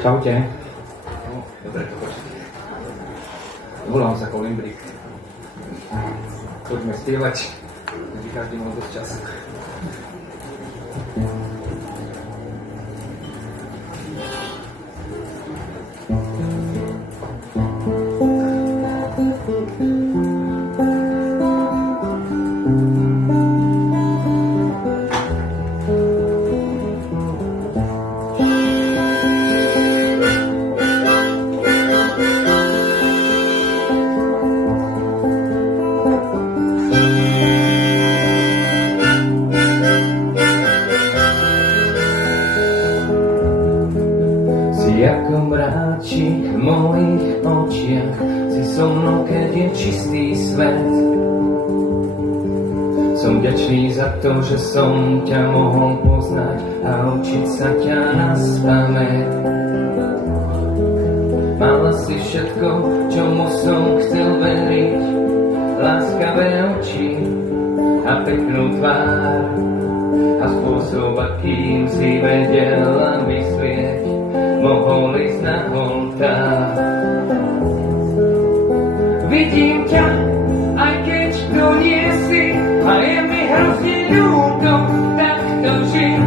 Čaute. No, dobre, to počujte. Volám sa Kolimbrik. Poďme spievať, aby každý mal dosť času. Ako mráčik v mojich očiach, si so mnou, keď je čistý svet. Som vďačný za to, že som ťa mohol poznať a učiť sa ťa naspamäť. Mala si všetko, čomu som chcel veriť, láskavé oči a peknú tvár a spôsob, akým si vedela myslieť, mohol ísť na oltár. Vidím ťa, aj keď to nie si, a je mi hrozne ľúto, tak to žij.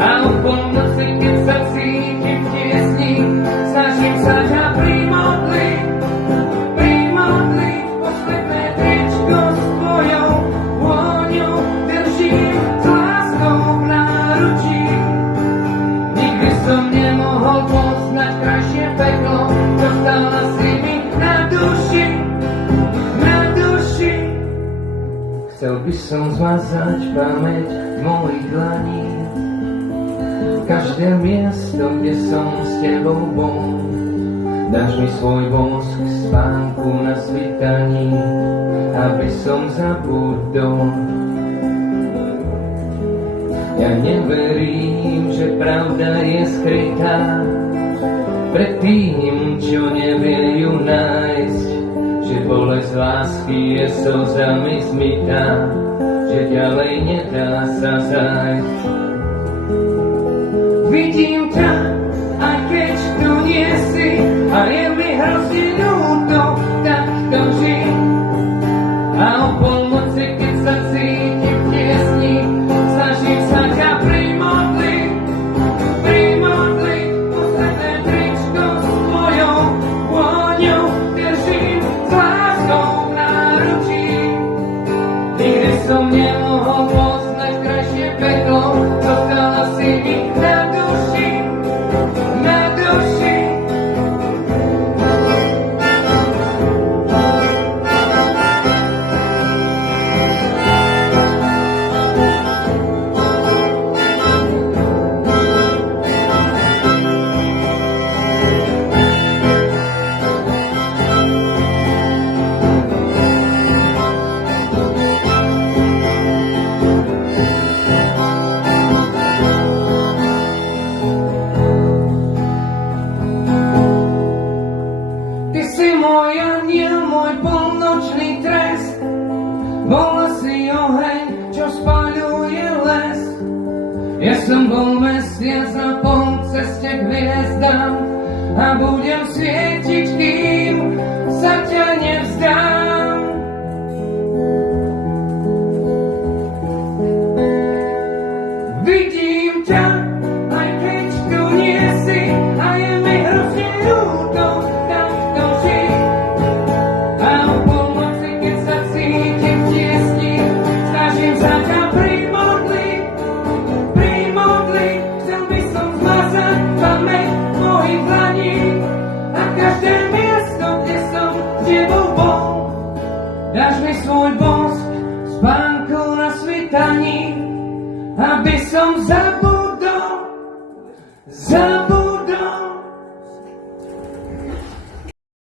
A o polnoci, keď sa cítim v tiesni, snažím sa ťa primodliť, posvetné tričko s tvojou vôňou držím s láskou v náručí. Nikdy som nemohol poznať krajšie peklo, dostala si mi na duši. Chcel by som zmazať pamäť z mojich dlaní, každé miesto, kde som s tebou bol. Dáš mi svoj bosk spánku na svitaní, aby som zabudol. Ja neverím, že pravda je skrytá pred tým, čo nevie ju nájsť, že bolesť lásky je slzami zmytá, že ďalej nedá sa zájsť. Vidím ťa, aj keď tu nie si, a je mi hrozne ľúto, tak to žij. A o polnoci, keď sa cítim v tiesni, snažím sa ťa primodliť, posledné tričko s tvojou vôňou držím s láskou v náručí. Nikdy som nemohol poznať krajšie peklo, dostala si mi na duši. Ty si môj aniel, môj polnočný trest, bola si oheň, čo spaľuje les. Ja som bol mesiac na pol ceste k hviezdám a budem svietiť, kým sa ťa nevzdám. Vidím ťa, aj keď tu nie si, a je mi hrozne ľúto, tak to žij. A o polnoci, keď sa cítim v tiesni, snažím sa ťa primodliť, chcel by som zmazať pamäť mojich dlaní a každé miesto, kde som s tebou bol. Dáš mi svoj bosk spánku na svitaní, aby som zabudol.